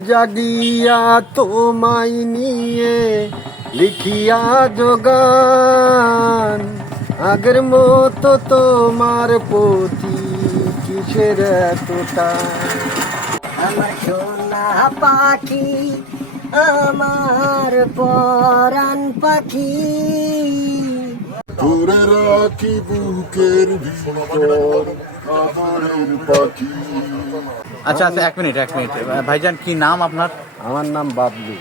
জাগিয়া তোমায় নিয়ে লিখিয়া যোগান। আগের মতো তোমার প্রতি কিসের এতটা? আমার সোনা পাখি, আমার পরাণ পাখি। ধরে রাখি বুকের ভিতর আমারের পাখি। আচ্ছা আচ্ছা এক মিনিট এক মিনিট। ভাইজান কি নাম আপনার? আমার নাম বাবলু।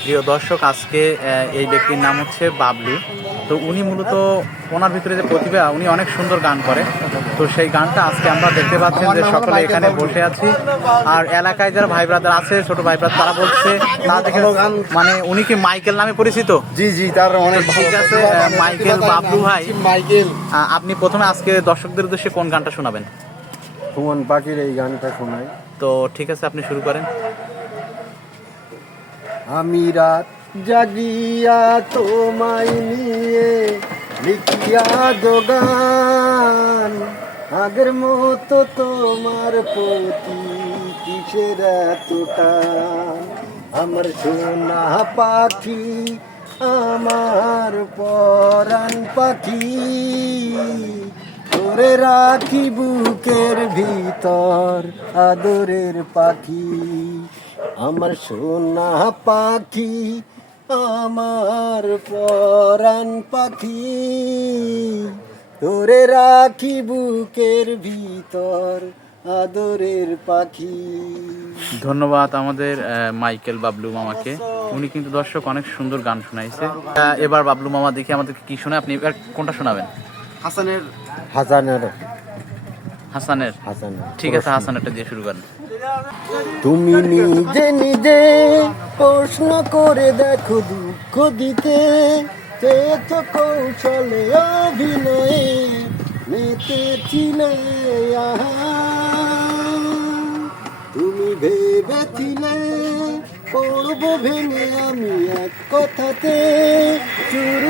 প্রিয় দর্শক আজকে এই ব্যক্তির নাম হচ্ছে বাবলু। তো উনি মূলত ওনার ভিতরে যে প্রতিভা উনি অনেক সুন্দর গান করে। তো সেই গানটা আজকে আমরা দেখতে পাচ্ছেন যে সকলে এখানে বসে আছি। আর এলাকায় যারা ভাই ব্রাদার আছে ছোট ভাই ব্রাদার তারা বলছে তা দেখে মানে উনি কি মাইকেল নামে পরিচিত? জি জি তার অনেক ঠিক আছে মাইকেল বাবলু ভাই। মাইকেল। আপনি প্রথমে আজকে দর্শকদের উদ্দেশ্যে কোন গানটা শোনাবেন? সুমন পাখির এই গানটা শোনাই। তো ঠিক আছে আপনি শুরু করেন। আমি রাত জাগিয়া তোমায় নিয়ে লিখিয়া যোগান আগের মতো তোমার প্রতি কিসের আমার সোনা পাখি আমার পরাণ পাখি তোরে রাখি বুকের ভিতর আদরের পাখি। আমার সোনা পাখি, আমার পরাণ পাখি। তোরে রাখি বুকের ভিতর আদরের পাখি। ধন্যবাদ আমাদের মাইকেল বাবলু মামাকে। উনি কিন্তু দর্শক অনেক সুন্দর গান শোনাইছে। এবার বাবলু মামা দেখে আমাদেরকে কি শোনায়? আপনি এবার কোনটা শোনাবেন? হাসানের হাসানের। হাসানের। হাসানের। ঠিক আছে হাসানেরটা দিয়ে শুরু করেন। তুমি নিজে নিজে প্রশ্ন করে দেখো দুঃখ দিতে। চেয়েছ কৌশলে অভিনয়ে মেতেছিলে। তুমি ভেবেছিলে পড়ব ভেঙে আমি এক কথাতে। চূর্ণ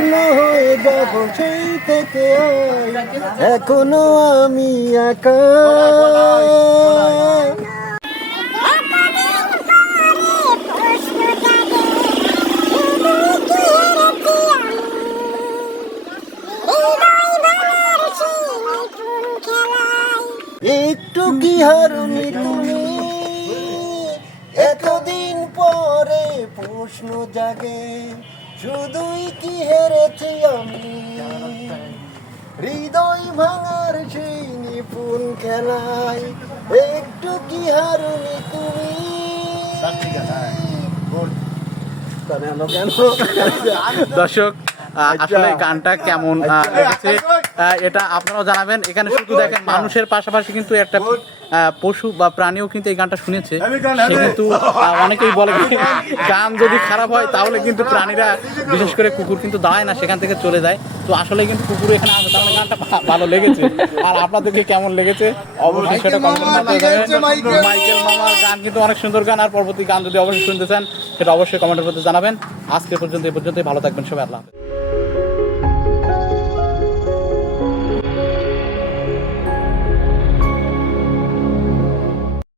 থেকে এখনও আমি একা। একটু কি হারুনি তুমি? এতদিন পরে প্রশ্ন জাগে। শুধুই কি হেরেছি আমি? হৃদয় ভাঙার সেই নিপুণ খেলায় একটু কি হারুনি তুমি? দর্শক আসলে গানটা কেমন লেগেছে? আহ, এটা আপনারাও জানাবেন। এখানে শুধু দেখেন মানুষের পাশাপাশি কিন্তু একটা পশু বা প্রাণীও কিন্তু এই গানটা শুনেছে। সে কিন্তু অনেকেই বলে গান যদি খারাপ হয় তাহলে কিন্তু প্রাণীরা বিশেষ করে কুকুর কিন্তু দাঁড়ায় না সেখান থেকে চলে যায়। তো আসলে কিন্তু কুকুর এখানে আছে তাহলে গানটা ভালো লেগেছে। আর আপনাদেরকে কেমন লেগেছে? অবশ্যই সেটা মাইকেল মামার গান কিন্তু অনেক সুন্দর গান আর পরবর্তী গান যদি অবশ্যই শুনতে চান সেটা অবশ্যই কমেন্টের মধ্যে জানাবেন। আজকে পর্যন্ত এই পর্যন্তই ভালো থাকবেন সবাই আল্লাহ হাফেজ।